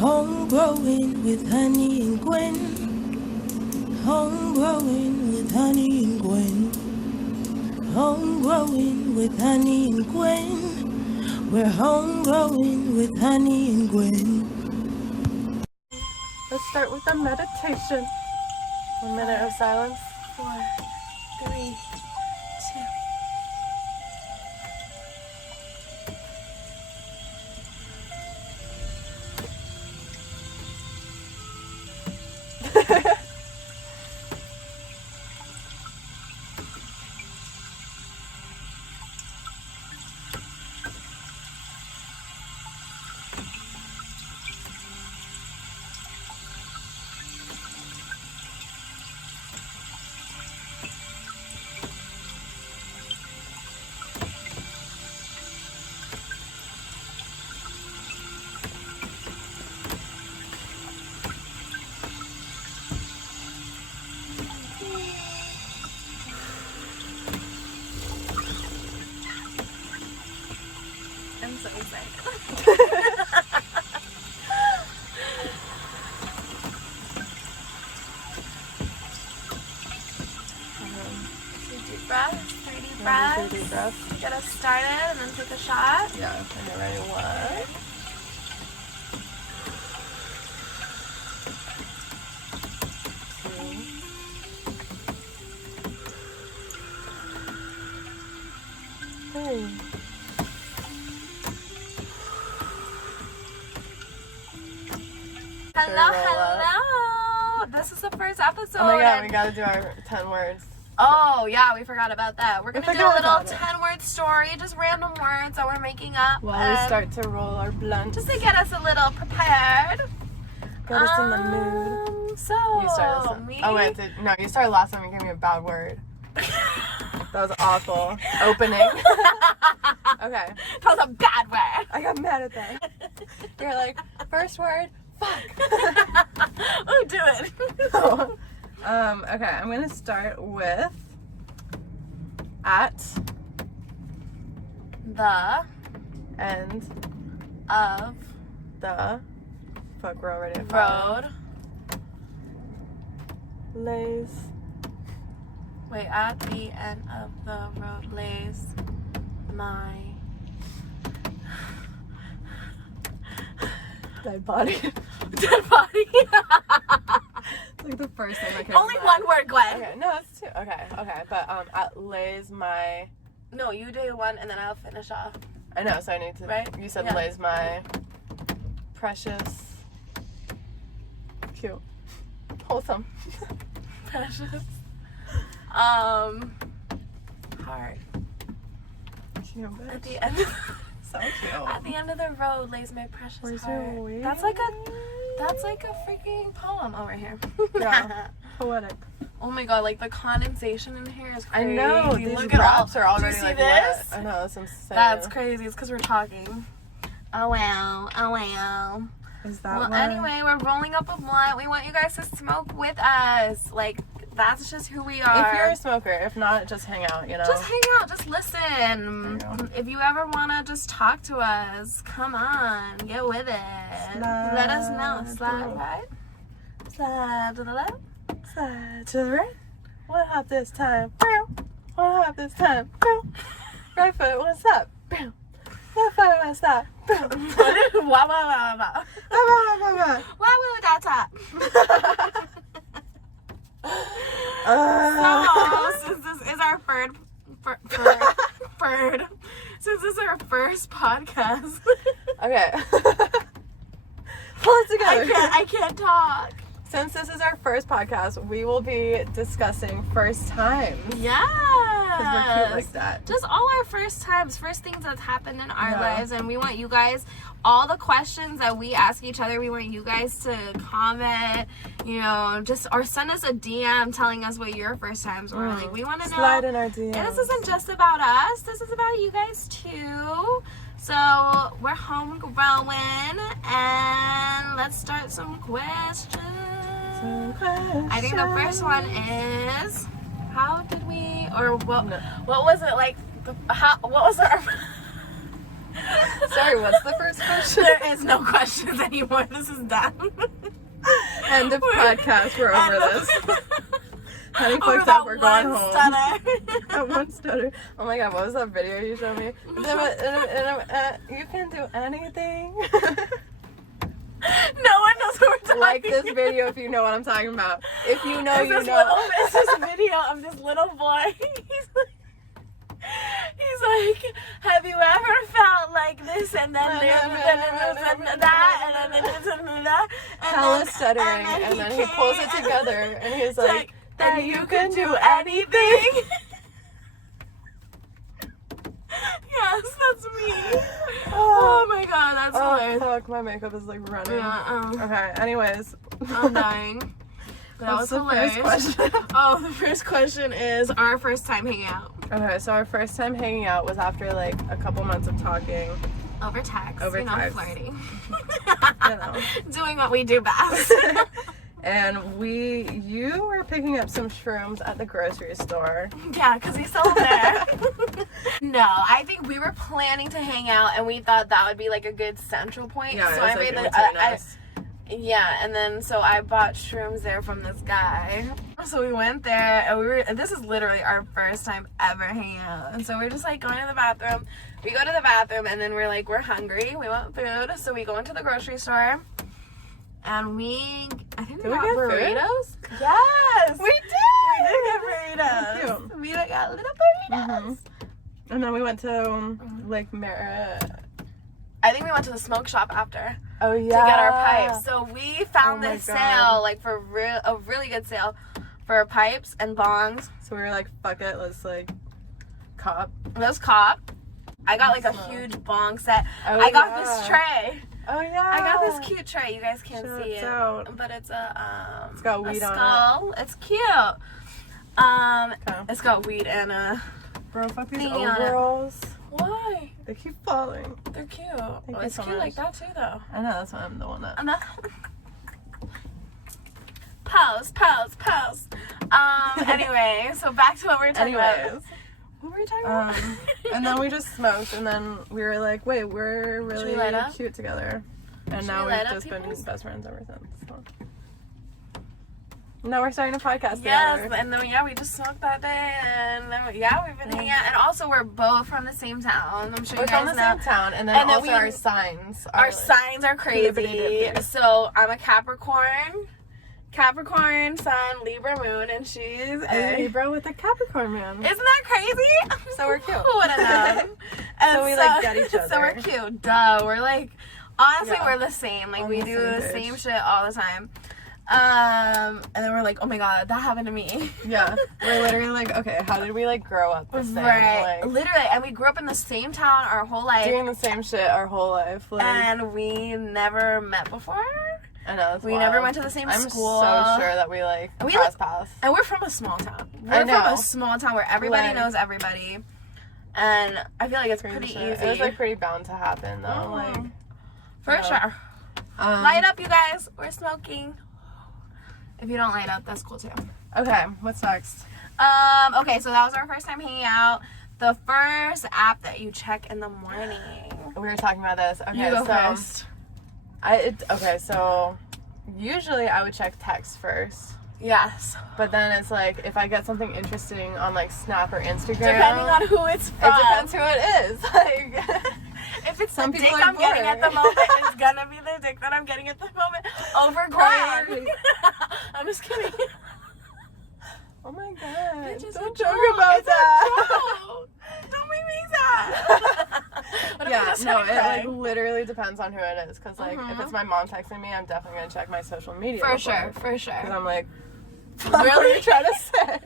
HomeGrowin with Honey and Gwen. HomeGrowin with Honey and Gwen. HomeGrowin with Honey and Gwen. We're HomeGrowin with Honey and Gwen. Let's start with a meditation. 1 minute of silence. 4, 3, 2. I'm so excited. Deep breaths, 3 deep breaths. 3 deep breaths. Get us started and then take a shot. Yeah, and you're ready. 1. Hello. This is the first episode. Oh my god, we gotta do our 10 words. Oh yeah, we forgot about that. We're gonna do a little about 10-word story, just random words that we're making up. While we start to roll our blunt. Just to get us a little prepared. Get us in the mood. So You start this one. me. Oh wait, no, you started last time. You gave me a bad word. That was awful. Opening. Okay. That was a bad word. I got mad at that. You're like, first word, fuck. Oh, do it. Okay, I'm gonna start with at The end of the fuck, we're already at road. lays Wait, at the end of the road lays my dead body. dead body. It's like the first thing I could Only one word, Gwen. Okay, no, it's 2. Okay, but at lays my. No, you do one and then I'll finish off. I know, so I need to. Right? You said Yeah. lays my precious, cute, wholesome. Precious. Heart. Cute At bitch. the end. So cute. At the end of the road lays my precious Where's heart. your wing? That's like a freaking poem over here. Yeah. Poetic. Oh my god, like the condensation in here is crazy. I know, these Look at wraps all. are Do already you see like this? wet. I know, that's insane. That's crazy. It's because we're talking. Oh wow. Oh wow. Is that Well, why? anyway, we're rolling up a blunt. We want you guys to smoke with us. Like, that's just who we are. If you're a smoker, if not, just hang out, you know? Just hang out, just listen. There you go. If you ever want to just talk to us, come on, get with it. Slide Let us know. to Slide the right, slide to the left. Slide to the right. One hop this time. One hop this time. Right foot, one stop. Left foot, one stop. Wow, wow, wow, wow. Why would that top? So, since this is our since this is our first podcast, Okay. Pull it together. I can't talk. Since this is our first podcast, we will be discussing first times. Yeah. Because we're cute like that. Just all our first times, first things that's happened in our Yeah. lives, and we want you guys, all the questions that we ask each other, we want you guys to comment, you know, just, or send us a DM telling us what your first times were. Like, we want to know. Slide in our DMs. And this isn't just about us, this is about you guys too. So, we're HomeGrowin, and let's start some questions. I think the first one is, how did we, or what was it like, what was our... Start Sorry, what's the first question? There is no questions anymore. This is done. End of podcast. We're over this. Honey Over fucked that up. We're going home. stutter. That one stutter. Oh my god, what was that video you showed me? You can do anything. No one knows what we're talking Like this video if you know what I'm talking about. If you know, you know. It's this video of this little boy. He's like, have you ever felt like this and then this and that and then this and that? Hella stuttering, and then he pulls it together, and he's like, that you can do anything. Yes, that's me. Oh my god, that's hilarious. Fuck, my makeup is like running. Yeah, Okay, anyways. I'm dying. That was the hilarious. first question? Oh, the first question is our first time hanging out. Okay, so our first time hanging out was after like a couple months of talking. Over text. Over text. Flirting. You know. Doing what we do best. And you were picking up some shrooms at the grocery store. Yeah, because he's still there. No, I think we were planning to hang out and we thought that would be like a good central point. Yeah, so it was I made like, nice. yeah, and then so I bought shrooms there from this guy. So we went there and this is literally our first time ever hanging out. And so we're just like going to the bathroom. We go to the bathroom and then we're like, we're hungry. We want food. So we go into the grocery store. And I think we got burritos. Food? Yes, We did! We did get burritos. Cute. We got little burritos. Mm-hmm. And then we went to Lake Merritt. I think we went to the smoke shop after Oh yeah. to get our pipes. So we found Oh my this God. sale, like for a really good sale for pipes and bongs. So we were like, fuck it, let's like cop. Those cop. I got like a huge bong set. Oh, I got yeah. this tray. Oh yeah. I got this cute tray. You guys can't see it, out. but it's a It's got weed on skull. It's cute. Okay. It's got weed and a. Bro, fuck these Thingy on it. overalls. Why? They keep falling. They're cute. you It's so cute much. like that too, though. I know, that's why I'm the one that. I'm not. Pose. Anyway, so back to what we were talking about. What were we talking about? And then we just smoked, and then we were like, wait, we're Should really we light up? cute together. And Should now we we've light up, just been peoples? best friends ever since. So. Now we're starting a podcast Yes, together. and then we just smoked that day, and then we've been hanging out, and also we're both from the same town. I'm sure We're you guys from the know. same town, and then And then also our signs. Our like- signs are crazy. Flippity-dippity. So I'm a Capricorn sun, Libra moon, and she's a a. Libra with a Capricorn man. Isn't that crazy? So we're cute. Who would have known? And So we, like, get each So we're other. cute. Duh. We're like, honestly, Yeah. we're the same. Like On we the do same the page. same shit all the time. And then we're like, oh my god, that happened to me. Yeah. We're literally like, okay, how did we like grow up the same? Right. Like, Literally, and we grew up in the same town our whole life, doing the same shit our whole life. Like, and we never met before. I know, it's We wild. never went to the same I'm school. so sure that we like And we, cross paths. And we're from a small town. I We're from know. a small town where everybody Like- knows everybody. And I feel like it's Crazy pretty shit. easy. It was like pretty bound to happen though. Mhm. Like, For yeah. sure. Light up, you guys. We're smoking. If you don't light up, that's cool too. Okay, what's next? Okay, so that was our first time hanging out. The first app that you check in the morning. We were talking about this. Okay, You go so first. okay, so usually I would check text first. Yes. But then it's like if I get something interesting on like Snap or Instagram, Depending on who it's from. it depends who it is. Like, If it's Some the people dick are I'm getting at the bored. moment, it's gonna be the dick that I'm getting at the moment over Gwen. Crazy. I'm just kidding. oh my god, It's just don't a joke joke. about It's that. a joke. Don't make me sad. What if I Yeah, just no, started it like crying? literally depends on who it is. Cause like if Mhm. it's my mom texting me, I'm definitely gonna check my social media. For before. sure, for Cause sure. I'm like, what are Really? you trying to say?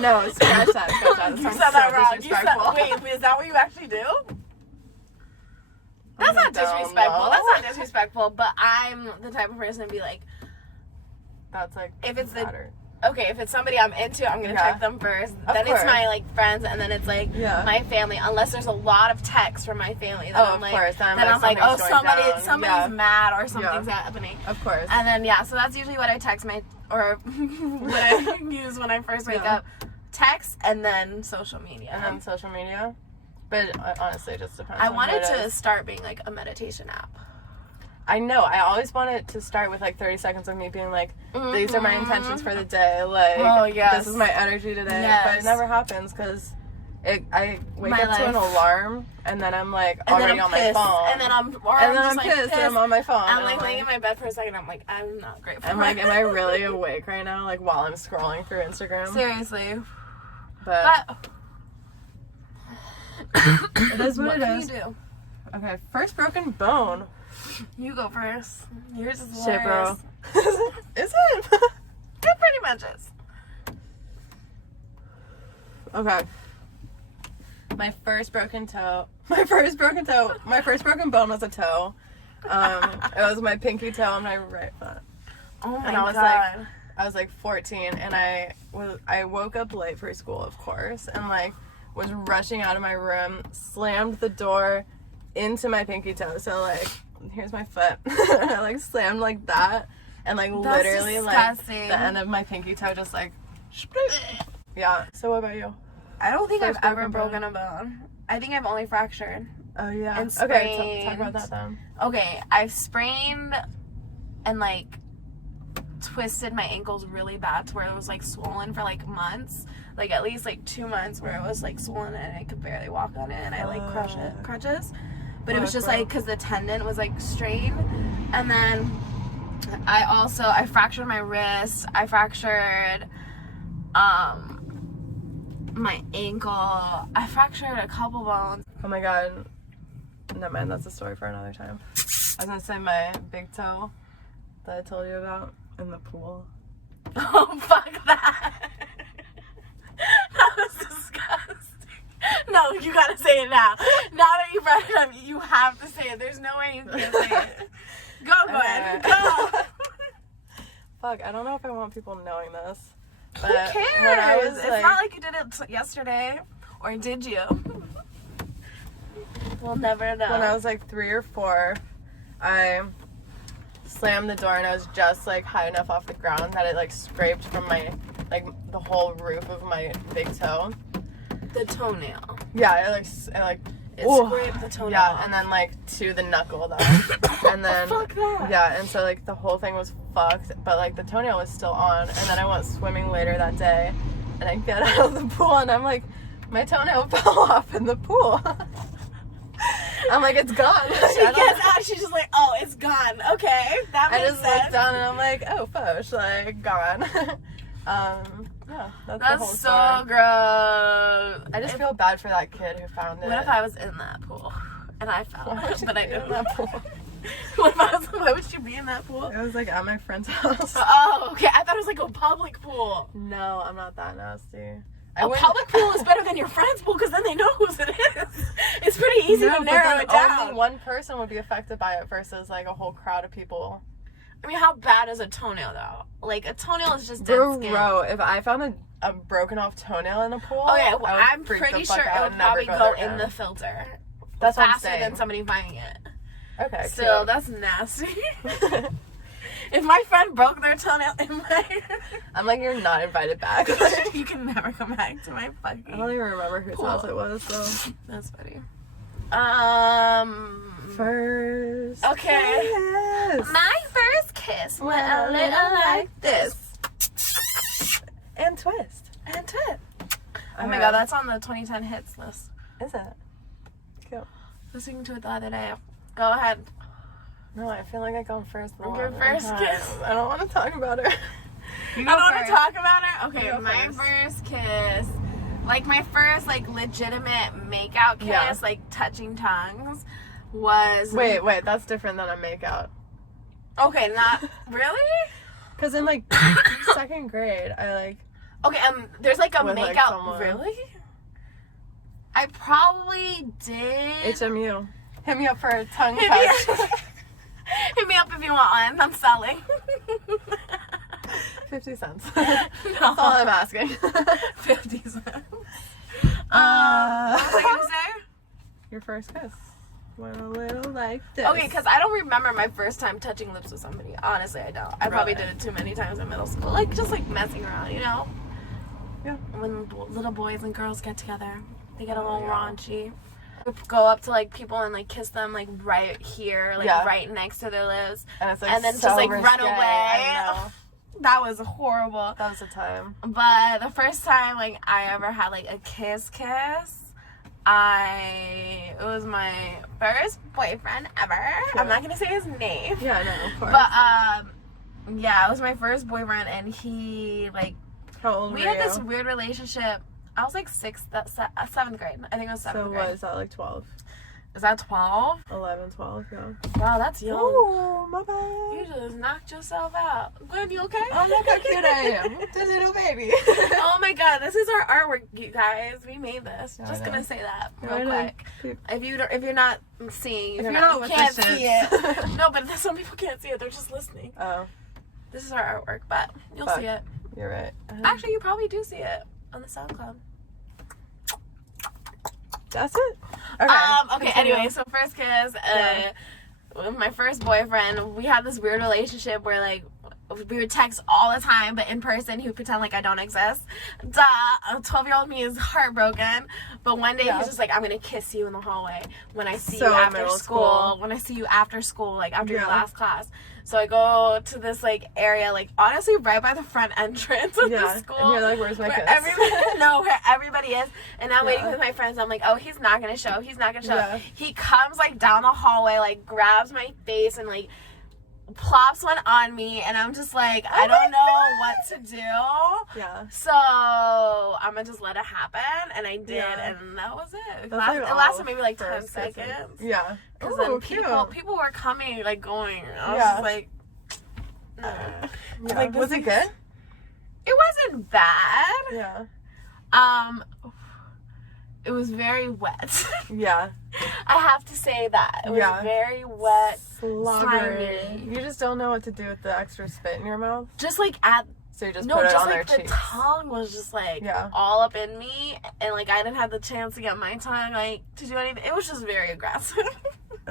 No, scratch that. Scratch that. You sounds said that so wrong. You disrespectful. said, wait, is that what you actually do? That's not disrespectful. know. That's not disrespectful. But I'm the type of person to be like, That's like if it's the matter. okay, if it's somebody I'm into, I'm gonna Yeah. check them first. Of Then it's course. my like friends, and then it's like Yeah. my family. Unless there's a lot of texts from my family, then Oh, I'm of like, course. Then I'm like, oh, something's going somebody's down. mad or something's happening. Yeah, of course. And then yeah, so that's usually what I text or what I use when I first wake Yeah. up. Text and then social media. And then social media. But honestly, it just depends. I on wanted who it to is. start being like a meditation app. I know. I always wanted to start with like 30 seconds of me being like, these are my intentions for the day. Like, Oh, yes. this is my energy today. Yes. But it never happens because I wake My up to an life. alarm and then I'm like And then already I'm on my pissed. phone. And then I'm I'm pissed and I'm on my phone. I'm and like laying in my bed for a second. I'm like, I'm not grateful. I'm like, am I really awake right now? Like while I'm scrolling through Instagram. Seriously. But it is what it can is. you do? Okay, first broken bone. You go first. Yours is Shit, bro. worse. Is it? It pretty much is. Okay. My first broken bone was a toe. It was my pinky toe on my right foot. Oh my And I was god. I was like 14 and I woke up late for school, of course, and like was rushing out of my room, slammed the door into my pinky toe. So like, here's my foot. I like slammed like that, and like That's literally disgusting. like the end of my pinky toe just like, yeah. So what about you? I don't think First I've ever broken broken a bone. I think I've only fractured. Oh yeah. And Okay, talk about sprained. that then. Okay, I've sprained and like twisted my ankles really bad to where it was like swollen for like months, like at least like 2 months where it was like swollen and I could barely walk on it and I like crutches. But it was just like because the tendon was like strained. And then I fractured my wrist. I fractured my ankle. I fractured a couple bones. Oh my god. No man, that's a story for another time. I was gonna say my big toe that I told you about in the pool. Oh, fuck that. That was disgusting. No, you gotta say it now. Now that you brought it up, you have to say it. There's no way you can't say it. Go, Gwen. Go. Fuck, I don't know if I want people knowing this. Who But cares? when I was, It's like- not like you did it yesterday. Or did you? We'll never know. When I was like 3 or 4, I slammed the door and I was just like high enough off the ground that it like scraped from my, like the whole roof of my big toe. The toenail. Yeah, it It ooh. scraped the toenail. Yeah, and then like to the knuckle though. And then Fuck that. yeah, and so like the whole thing was fucked, but like the toenail was still on. And then I went swimming later that day, and I get out of the pool and I'm like, my toenail fell off in the pool. I'm like, it's gone. Like, She gets out, she's just like, oh, it's gone. Okay, that I makes just sense. looked down and I'm like, oh, fosh, like gone. Yeah, that's the whole That's so story. gross. I just feel bad for that kid who found it. What if I was in that pool and I fell, Why would you but I be in didn't? that pool? What if I was? Why would you be in that pool? It was like at my friend's house. Oh, okay. I thought it was like a public pool. No, I'm not that nasty. A public pool is better than your friend's pool because then they know whose it is. It's pretty easy to but narrow then it down. only one person would be affected by it versus like a whole crowd of people. I mean, how bad is a toenail though? Like a toenail is just dead skin. Bro, if I found a broken off toenail in a pool, Okay, well, I would I'm freak the pretty fuck sure out it would and never probably go go there in again. the filter. That's what I'm faster saying. than somebody buying it. Okay, Still, cute. that's nasty. If my friend broke their toenail in my... I'm like, you're not invited back. You can never come back to my fucking... I don't even remember whose house it was, so. That's funny. First. Okay. Kiss. My first kiss went a little like this. And twist. And twist. Oh my Okay. god, that's on the 2010 hits list. Is it? Cute. Listening to it the other day. Go ahead. No, I feel like I go first. the Your long first time. kiss. I don't want to talk about it. I don't want to talk about it? Okay, You go my first. first kiss, like my first like legitimate makeout kiss, Yeah. like touching tongues, was... Wait, that's different than a makeout. Okay, not... Really? Because in like 2nd grade, I like. Okay, there's like a With, like, makeout... someone. Really? I probably did... HMU. Hit me up for a tongue Hit me touch. up. Hit me up if you want one. I'm selling. 50 cents. No. That's all I'm asking. 50 cents. What was I gonna say? Your first kiss went a little like this. Okay, because I don't remember my first time touching lips with somebody. Honestly, I don't. I probably Really? did it too many times in middle school. Like, just like messing around, you know? Yeah. When little boys and girls get together, they get a Oh, little yeah. raunchy. go up to like people and like kiss them like right here, like right next to their lips, and it's like and then so just like risque. run away. I know. That was horrible. That was a time. But the first time like I ever had like a kiss, it was my first boyfriend ever. Yeah. I'm not gonna say his name. Yeah, no, of course. But yeah, it was my first boyfriend, and he like. How old were you? We had this weird relationship. I was like 7th grade. I think it was 7th grade. So what, is that like 12? Is that 12? 11, 12, yeah. Wow, that's young. Ooh, my bad. You just knocked yourself out. Gwen, you okay? Oh, look how cute I am. The little baby. Oh my god, this is our artwork, you guys. We made this. Just gonna say that real quick. If you're not seeing, if you're not you can't see it. No, but some people can't see it. They're just listening. Oh. This is our artwork, but you'll see it. You're right. Actually, you probably do see it on the SoundCloud. That's it? Okay. Anyway, so first kiss, with my first boyfriend, we had this weird relationship where like we would text all the time, but in person he would pretend like I don't exist. Duh, a 12-year-old me is heartbroken. But one day he's just like, I'm gonna kiss you in the hallway when I see you after school. When I see you after school, like after your last class. So I go to this like area, like honestly right by the front entrance of the school. And you're like, where's my kiss? Where everybody is. And I'm waiting with my friends. I'm like, oh, he's not gonna show. Yeah. He comes like down the hallway, like grabs my face and like plops one on me, and I'm just like, I don't know what to do. Yeah. So I'm gonna just let it happen, and I did, and that was it. It lasted maybe like 10 seconds. Yeah. Because then people were coming, like going. I was just like, like, was it good? It wasn't bad. Yeah. It was very wet. Yeah. I have to say that. It was very wet. Slobbery. You just don't know what to do with the extra spit in your mouth? Just like so you just put it on their cheeks. The tongue was just like all up in me, and like I didn't have the chance to get my tongue like to do anything. It was just very aggressive.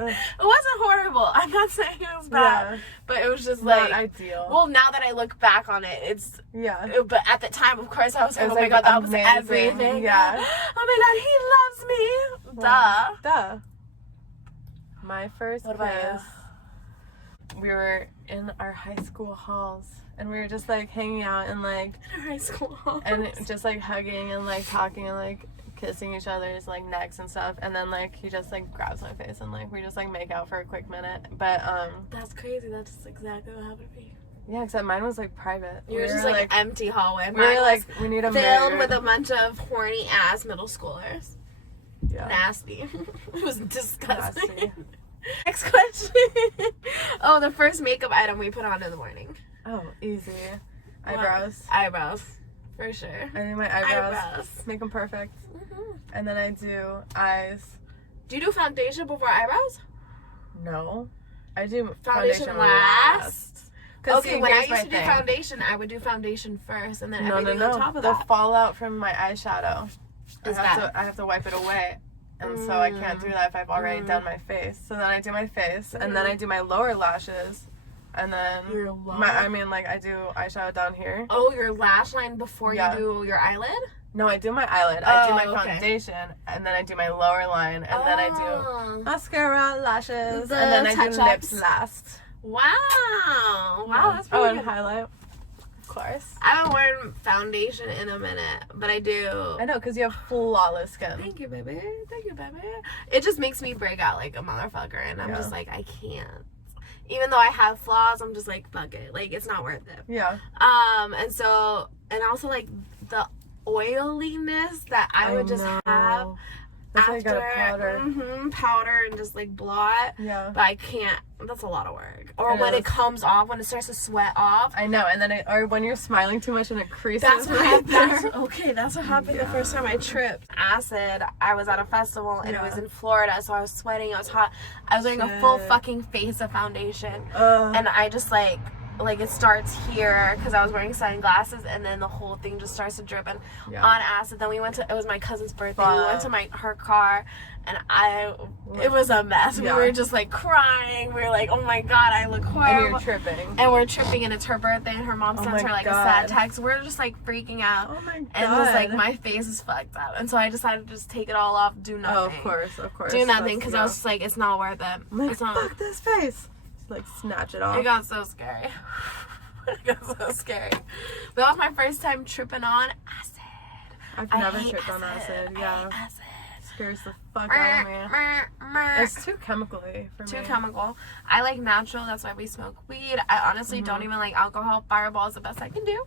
It wasn't horrible. I'm not saying it was bad, but it was just not like ideal. Well, now that I look back on it, it's But at the time, of course, I was like, oh my god, that was everything. Yeah. Oh my god, he loves me. Duh. My first What about kiss. We were in our high school halls, and we were just like hanging out and like in our high school halls, and just like hugging and like talking and like kissing each other's like necks and stuff, and then like he just like grabs my face and like we just like make out for a quick minute. But that's crazy. That's exactly what happened to me. Yeah, except mine was like private. You were just like empty hallway. We were like, we need a filled mirror. with a bunch of horny ass middle schoolers. Yeah. Nasty. It was disgusting. Nasty. Next question. Oh, the first makeup item we put on in the morning. Oh, easy. Eyebrows. Eyebrows. For sure. I do my eyebrows. Make them perfect. And then I do eyes. Do you do foundation before eyebrows? No. I do foundation last. Okay, when I used to do foundation, I would do foundation first and then everything on top of that. The fallout from my eyeshadow. I have to wipe it away. And so I can't do that if I've already done my face. So then I do my face, and then I do my lower lashes, and then I do eyeshadow down here. Oh, your lash line before you do your eyelid? No, I do my eyelid. I do my foundation, and then I do my lower line, and then I do mascara, lashes, and then I do lips last. Wow, that's pretty good. And highlight. Of course. I haven't worn foundation in a minute, but I do. I know, because you have flawless skin. Thank you, baby. It just makes me break out like a motherfucker, and I'm just like, I can't. Even though I have flaws, I'm just like, fuck it. Like, it's not worth it. Yeah. And also like the oiliness that I would just have after powder and just like blot. Yeah. But I can't. That's a lot of work. Or when it comes off, when it starts to sweat off. I know. And then or when you're smiling too much and it creases. That's what happened the first time I tripped. Acid. I was at a festival and it was in Florida, so I was sweating. I was hot. I was wearing a full fucking face of foundation, and I just like like it starts here because I was wearing sunglasses, and then the whole thing just starts to drip and on acid. Then we went to, it was my cousin's birthday. We went to her car, and it was a mess. We were just like crying. We were like, oh my god, I look horrible. And you're tripping. And we're tripping, and it's her birthday, and her mom sends her like a sad text. We're just like freaking out. Oh my god. And it was like, my face is fucked up. And so I decided to just take it all off, do nothing. Oh, of course. Do nothing, because I was just like, it's not worth it. Like, it's not. Fuck this face. Like, snatch it off. It got so scary. It got so scary. That was my first time tripping on acid. I've never tripped on acid. Yeah. Acid. Scares the fuck out of me. It's too chemically for me. Too chemical. I like natural. That's why we smoke weed. I honestly don't even like alcohol. Fireball is the best I can do.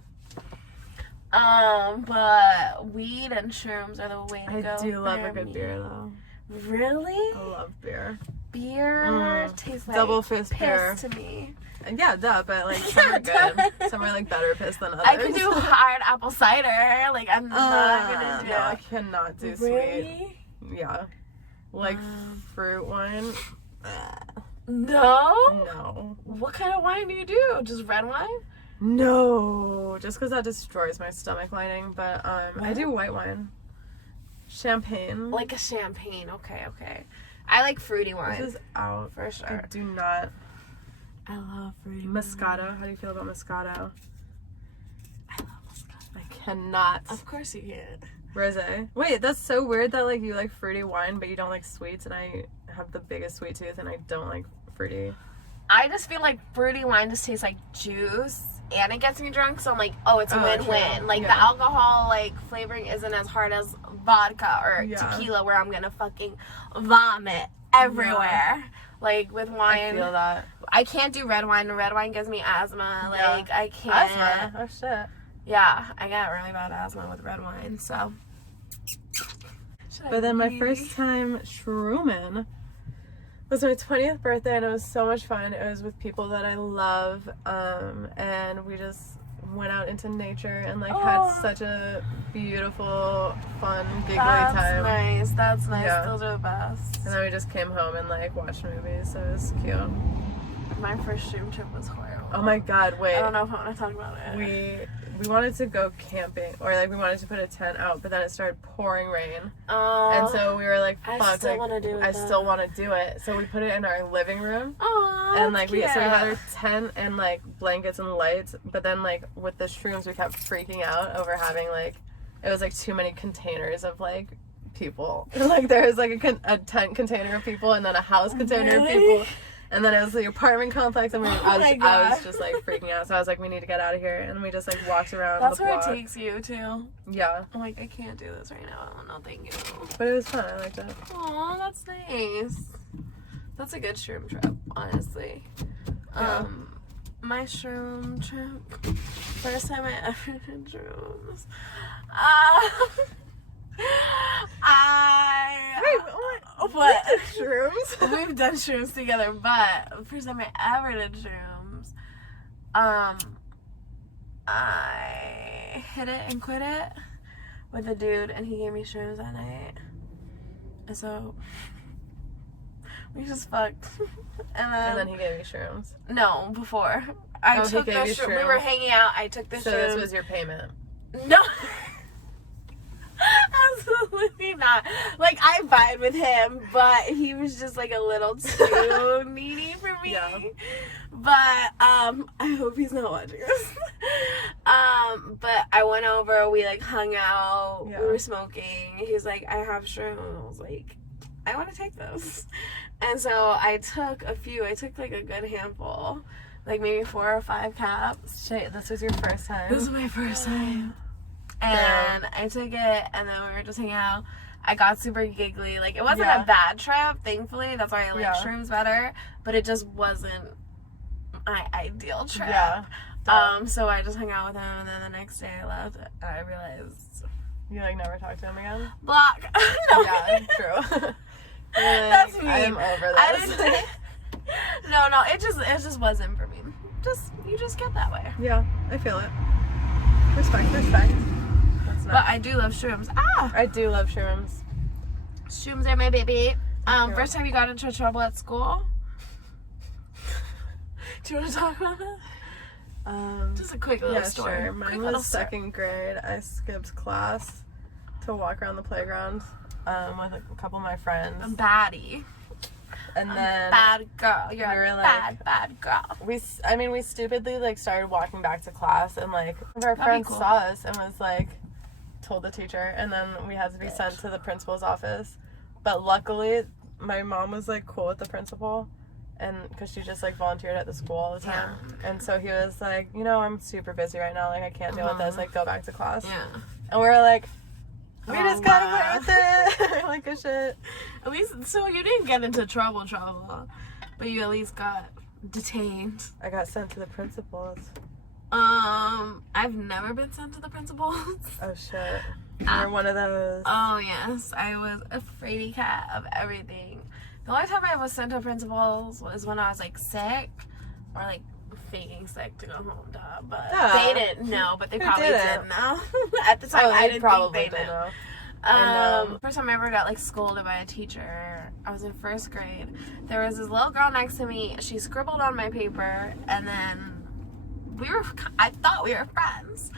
But weed and shrooms are the way to go. I do love a good beer, though. Really? I love beer. Beer tastes like double fist piss beer to me. And yeah, duh, but like some are good. Some are like better piss than others. I can do hard apple cider. Like I'm not gonna do. No, I cannot do really? sweet. Yeah. Like fruit wine. No? No. What kind of wine do you do? Just red wine? No, just because that destroys my stomach lining. But I do white wine. Champagne. Like a champagne. Okay. I like fruity wine. This is out. For sure. I do not. I love fruity Moscato. wine. How do you feel about Moscato? I love Moscato. I cannot. Of course you can. Rosé. Wait, that's so weird that like you like fruity wine but you don't like sweets, and I have the biggest sweet tooth and I don't like fruity. I just feel like fruity wine just tastes like juice and it gets me drunk, so I'm like, oh, it's a win-win. True. Like the alcohol like flavoring isn't as hard as vodka or tequila where I'm gonna fucking vomit everywhere. Like with wine, I feel that. I can't do red wine. Red wine gives me asthma. Like I can't. Asthma? Oh shit. Yeah, I got really bad asthma with red wine, so. But then my first time shrooming was my 20th birthday, and it was so much fun. It was with people that I love, and we just went out into nature and like had such a beautiful, fun, giggly time. That's nice. Yeah. Those are the best. And then we just came home and like watched movies, so it was cute. My first shroom trip was horrible. Oh my god, wait. I don't know if I want to talk about it. We wanted to go camping, or like we wanted to put a tent out, but then it started pouring rain. Oh. And so we were like, fuck, I still like, want to do it. I still want to do it. So we put it in our living room. Oh, and like we cute. had our tent and like blankets and lights, but then like with the shrooms we kept freaking out over having like, it was like too many containers of like people. Like there was like a tent container of people and then a house container of people. And then it was the apartment complex, and I was just like freaking out. So I was like, we need to get out of here. And we just like walked around That's the block. where it takes you too. Yeah. I'm like, I can't do this right now. No, thank you. But it was fun. I liked it. Aw, that's nice. That's a good shroom trip, honestly. Yeah. My shroom trip. First time I ever did shrooms. What? Shrooms? We've done shrooms together, but the first time I ever did shrooms, I hit it and quit it with a dude, and he gave me shrooms that night. And so we just fucked. And then he gave me shrooms. No, before. I took the shrooms. We were hanging out. I took the shrooms. So this was your payment? No. Absolutely not. Like, I vibe with him, but he was just like a little too needy for me. Yeah. But I hope he's not watching this. But I went over, we like hung out, we were smoking. He was like, I have shrooms. I was like, I want to take those. And so I took a few. I took like a good handful, like maybe 4 or 5 caps. Shit, this was your first time? This was my first time. And I took it, and then we were just hanging out. I got super giggly. Like, it wasn't a bad trip, thankfully. That's why I like shrooms better. But it just wasn't my ideal trip. Yeah. So I just hung out with him, and then the next day I left, and I realized... You, like, never talked to him again? Block. No. Yeah, true. Like, that's me. I'm over this. No, it just wasn't for me. You just get that way. Yeah, I feel it. Respect. But I do love shrooms. I do love shrooms. Shrooms are my baby. First time you got into trouble at school? Do you want to talk about that? Just a quick little story. Sure. Mine Quick was second grade. I skipped class to walk around the playground with a couple of my friends. A baddie. And then Bad girl. You're a bad girl. We stupidly like started walking back to class, and like one of our friends cool. saw us and was like, told the teacher, and then we had to be sent to the principal's office. But luckily, my mom was like cool with the principal, and because she just like volunteered at the school all the time, and so he was like, you know, I'm super busy right now, like I can't deal with this, like go back to class. Yeah. And we were like, we just got away with it. Like good shit. At least, so you didn't get into trouble, but you at least got detained. I got sent to the principal's. I've never been sent to the principal's. Oh shit. You're one of those. Oh yes, I was a fraidy cat of everything. The only time I was sent to principal's was when I was like sick, or like faking sick to go home, but they didn't know, but they probably did know. At the time, I didn't probably think they knew. First time I ever got like scolded by a teacher, I was in first grade. There was this little girl next to me. She scribbled on my paper, and then I thought we were friends.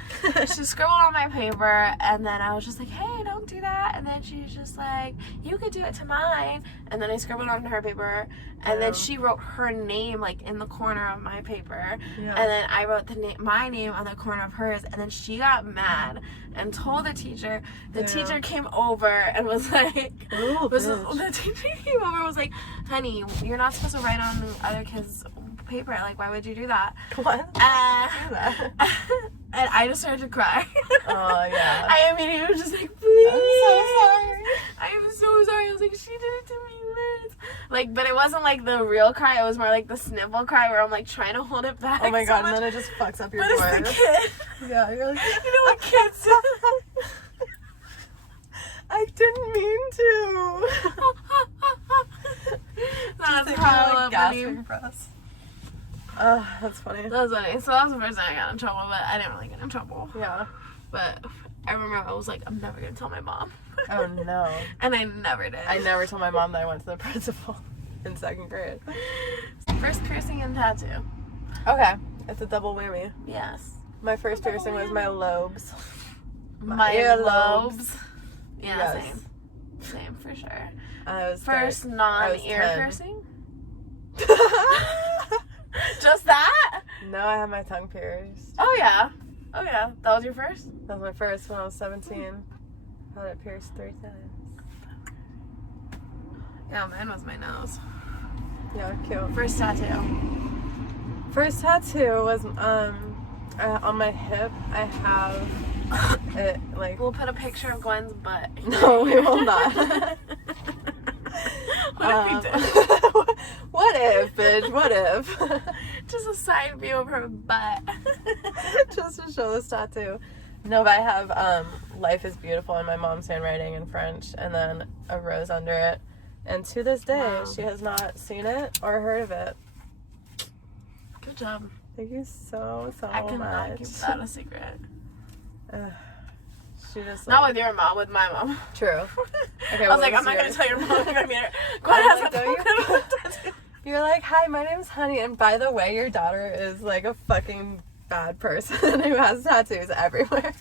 She scribbled on my paper, and then I was just like, hey, don't do that. And then she was just like, you could do it to mine. And then I scribbled on her paper, and then she wrote her name like in the corner of my paper. Yeah. And then I wrote my name on the corner of hers, and then she got mad and told the teacher. The teacher came over and was like, the teacher came over and was like, honey, you're not supposed to write on the other kids' paper, like why would you do that? What? And I just started to cry. Oh yeah. I immediately was just like, please. I'm so sorry. I'm so sorry. I was like, she did it to me, Liz. Like, but it wasn't like the real cry, it was more like the snivel cry where I'm like trying to hold it back. Oh my god, so and then it just fucks up your voice. voice. But it's the kid. Yeah, you're like, you know what kids do? I didn't mean to. That's like, how like gasping for us. That's funny. That was funny. So that was the first time I got in trouble, but I didn't really get in trouble. Yeah. But I remember I was like, I'm never going to tell my mom. Oh no. And I never did. I never told my mom that I went to the principal in second grade. First piercing and tattoo. Okay. It's a double whammy. Yes. My first piercing was my lobes. My earlobes. Yeah, yes. Same for sure. I was first non-ear 10. piercing? Just that? No, I had my tongue pierced. Oh yeah. That was your first? That was my first when I was 17. I had it pierced 3 times. Yeah, mine was my nose. Yeah, cute. First tattoo. First tattoo was on my hip. I have it like. We'll put a picture of Gwen's butt. No, we will not. What if we did? What if, bitch? What if? Just a side view of her butt. Just to show this tattoo. No, but I have "Life is Beautiful" in my mom's handwriting in French, and then a rose under it. And to this day, she has not seen it or heard of it. Good job. Thank you so I much. cannot keep that a secret. She just not with your mom, with my mom. True. Okay, I was like, I'm not gonna tell your mom. I'm gonna meet her. Gwen has a You're like, hi, my name's Honey, and by the way, your daughter is like a fucking bad person who has tattoos everywhere.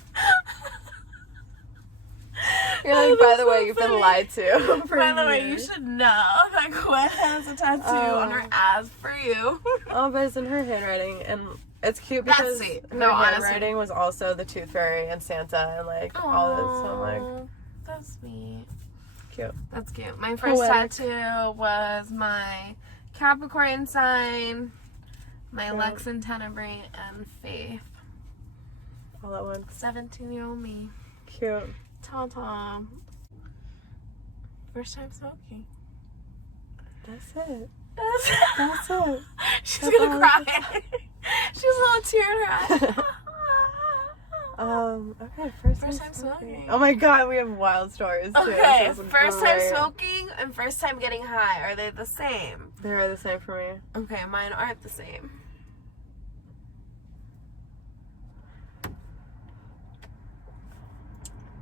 You're like, by the way, you've been lied to. By the way, you should know that Gwen has a tattoo on her ass for you. Oh, but it's in her handwriting, and it's cute because her handwriting was also the Tooth Fairy and Santa and like all this. So I'm like, that's sweet. Cute. That's cute. My first tattoo was my Capricorn sign, my Lex and Tenebrae, and Faith. All at once. 17-year-old me. Cute. Ta-ta. First time smoking. That's it. That's it. She's gonna cry. She's a little tear in her eye. Okay, first time smoking. Oh my god, we have wild stories too. Okay, first time smoking and first time getting high, are they the same? They're the same for me. Okay, mine aren't the same.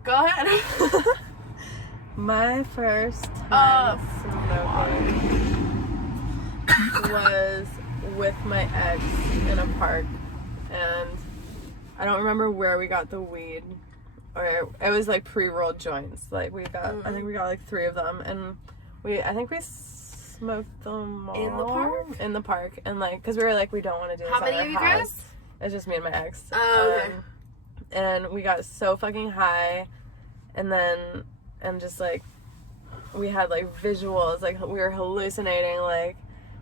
Go ahead. My first time smoking was with my ex in a park, I don't remember where we got the weed. Or it was like pre-rolled joints. Like we got, I think we got like 3 of them, and I think we smoked them all in the park. In the park, and like, cause we were like, we don't want to do this. How many at our of you house. guys? It's just me and my ex. Oh, okay. And we got so fucking high, and just like, we had like visuals, like we were hallucinating, like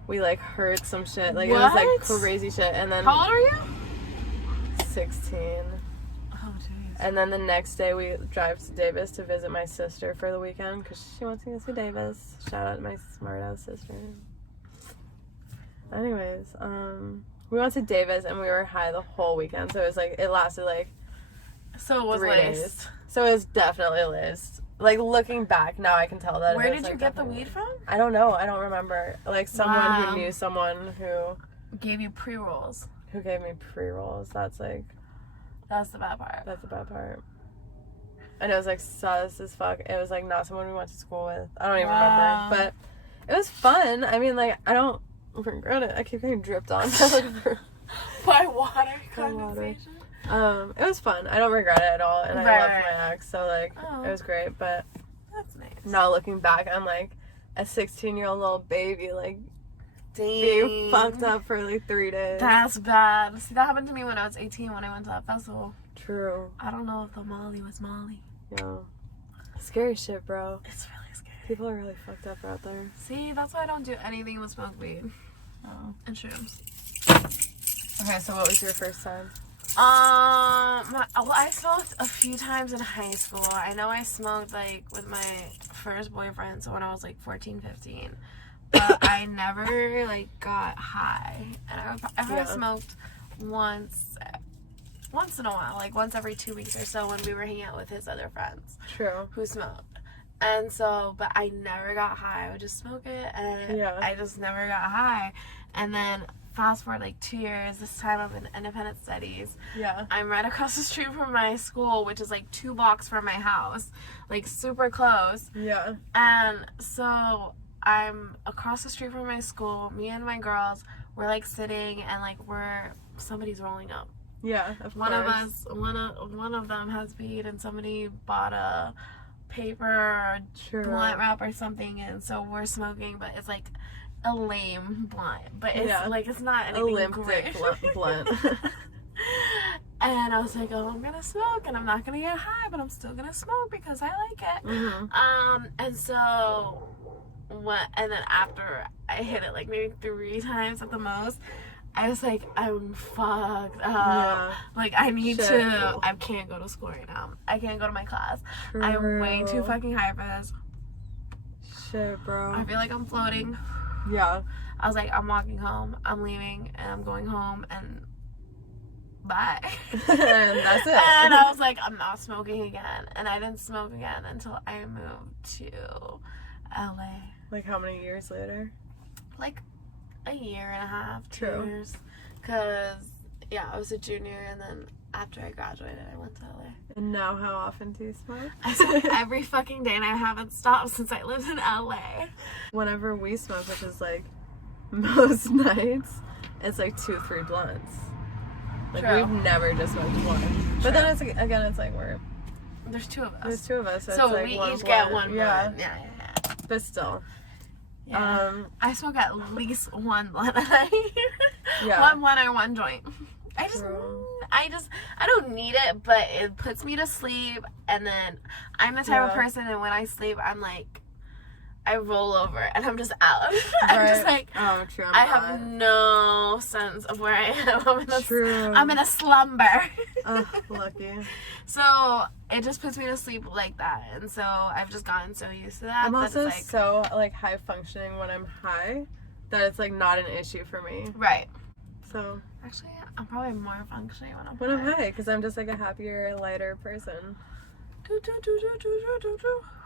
we like heard some shit, like what? It was like crazy shit, and then. How old are you? 16. Oh, jeez. And then the next day we drive to Davis to visit my sister for the weekend because she wants to go see Davis. Shout out to my smart ass sister. Anyways, we went to Davis and we were high the whole weekend, so it was like it lasted like So it was 3 laced. days. So it was definitely laced. Like looking back now, I can tell that. Where it was, did like, you get the definitely- weed from? I don't know. I don't remember. Like someone Wow. who knew someone who Gave you pre-rolls. gave me pre-rolls. That's like. That's the bad part. That's the bad part. And it was like sus as fuck. It was like not someone we went to school with. I don't even remember. But it was fun. I mean, like, I don't regret it. I keep getting dripped on. By water By water. condensation. It was fun. I don't regret it at all. And I loved my ex. So, like, it was great. But That's nice. now looking back, I'm like a 16-year-old little baby, like, Dang. being fucked up for like 3 days. That's bad. See, that happened to me when I was 18 when I went to that festival. True. I don't know if the Molly was Molly. Yeah. Scary shit, bro. It's really scary. People are really fucked up out there. See, that's why I don't do anything with smoke weed. Oh. And shrooms. Okay, so what was your first time? Well, I smoked a few times in high school. I know I smoked, like, with my first boyfriend, so when I was, like, 14, 15. But I never, like, got high. And I probably smoked once in a while, like, once every 2 weeks or so when we were hanging out with his other friends. True. Who smoked. And so, but I never got high. I would just smoke it, and I just never got high. And then fast forward like 2 years, this time I'm in independent studies. Yeah. I'm right across the street from my school, which is like 2 blocks from my house, like super close. Yeah. And so I'm across the street from my school. Me and my girls, we're like sitting, and like somebody's rolling up. Yeah, of course. One of them has weed, and somebody bought a paper or blunt wrap or something, and so we're smoking, but it's like a lame blunt, but it's like it's not anything a limp great. dick blunt. And I was like, oh, I'm gonna smoke, and I'm not gonna get high, but I'm still gonna smoke because I like it. Mm-hmm. And so and then after I hit it like maybe 3 times at the most, I was like, I'm fucked up. Yeah. Like, I can't go to school right now. I can't go to my class. True. I'm way too fucking high for this. Shit, bro. I feel like I'm floating. Yeah. I was like, I'm walking home, I'm leaving, and I'm going home, and bye. And that's it. And I was like, I'm not smoking again. And I didn't smoke again until I moved to LA. Like how many years later? Like a year and a half, 2 True. years. Because, I was a junior, and then after I graduated, I went to LA. And now how often do you smoke? I smoke every fucking day, and I haven't stopped since I lived in LA. Whenever we smoke, which is like most nights, it's like 2-3 blunts. Like True. we've never just smoked one. But then it's like, again, it's like There's 2 of us. there's 2 of us, so, So it's like we one each blunt. get one Yeah. blunt. Yeah. But still. Yeah. I smoke at least 1 blunt a night. Yeah. 1 blunt or 1 joint. I don't need it, but it puts me to sleep, and then I'm the type of person, and when I sleep, I'm like, I roll over, and I'm just out. I'm just like, oh, true. I have no sense of where I am. I'm in a slumber. Lucky. So it just puts me to sleep like that, and so I've just gotten so used to that. I'm that also it's like, so like high functioning when I'm high that it's like not an issue for me. right. So Actually, I'm probably more functioning when I'm high, because I'm just like a happier, lighter person,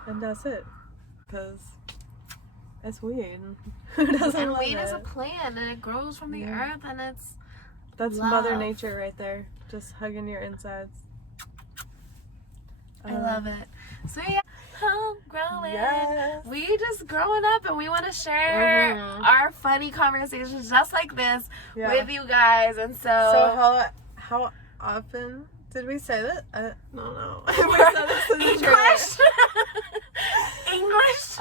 and that's it. Because it's weed. Who doesn't And love weed it? is a plant, and it grows from the earth, and it's That's love. Mother Nature right there, just hugging your insides. I love it. So HomeGrowin. Yes. We just growing up, and we want to share our funny conversations just like this with you guys. And so how often did we say that? I don't know. We said this in the trailer. English.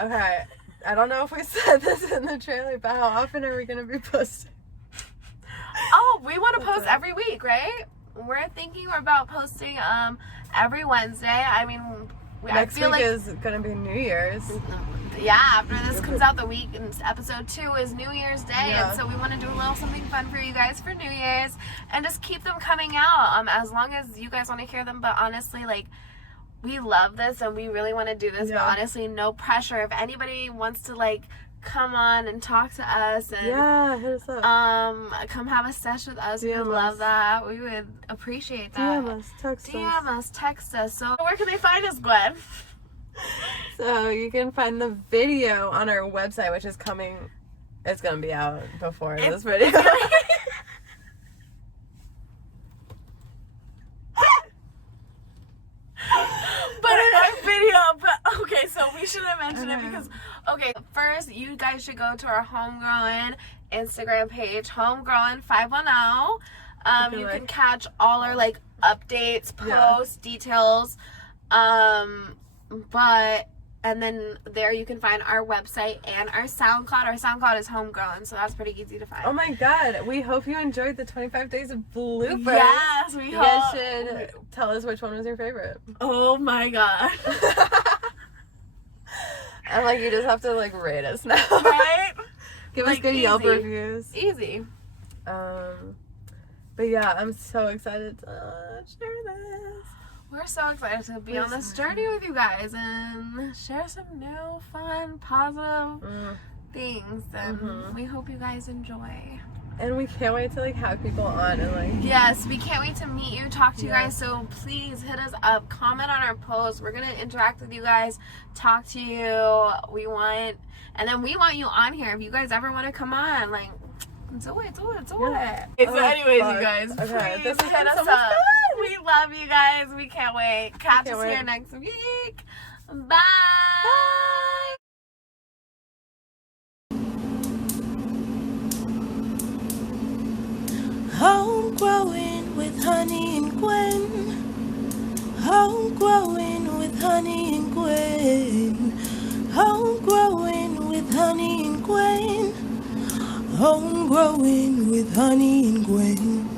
Okay. I don't know if we said this in the trailer, but how often are we gonna be posting? Oh, we want to post every week, right? We're thinking we're about posting every Wednesday. I mean, Next I feel week like is gonna be New Year's. yeah, after this comes out, the week and episode 2 is New Year's Day, Yeah. and so we want to do a little something fun for you guys for New Year's, and just keep them coming out as long as you guys want to hear them. But honestly, like, we love this and we really want to do this, but honestly, no pressure. If anybody wants to like come on and talk to us and hit us up. come have a sesh with us, we DM would love us. that. We would appreciate that. DM us, text DM us, text us. So where can they find us, Gwen? So you can find the video on our website, which is coming. It's gonna be out before this video. But in our video, okay, so we should have mentioned it because, okay, first you guys should go to our HomeGrowin Instagram page, HomeGrowin 510. You can catch all our like updates, posts, details, and then there you can find our website and our SoundCloud. Our SoundCloud is HomeGrowin, so that's pretty easy to find. Oh my god, we hope you enjoyed the 25 days of bloopers. Yes, we You hope. guys should tell us which one was your favorite. Oh my god. And like, you just have to like rate us now. Right? Give us Like, good Yelp easy. reviews. Easy. But yeah, I'm so excited to share this. We're so excited to be on this journey with you guys and share some new, fun, positive things. And we hope you guys enjoy. And we can't wait to like have people on and like. Yes, we can't wait to meet you, talk to you guys. So please hit us up, comment on our posts. We're gonna interact with you guys, talk to you. And then we want you on here. If you guys ever want to come on, like, do it. Yeah. Okay, so Oh, anyways, fuck. you guys, Okay, please this has hit been us so much up. fun. We love you guys. We can't wait. Catch Can't us here wait. next week. Bye. HomeGrowin with Honey and Gwen. HomeGrowin with Honey and Gwen. HomeGrowin with Honey and Gwen. HomeGrowin with Honey and Gwen.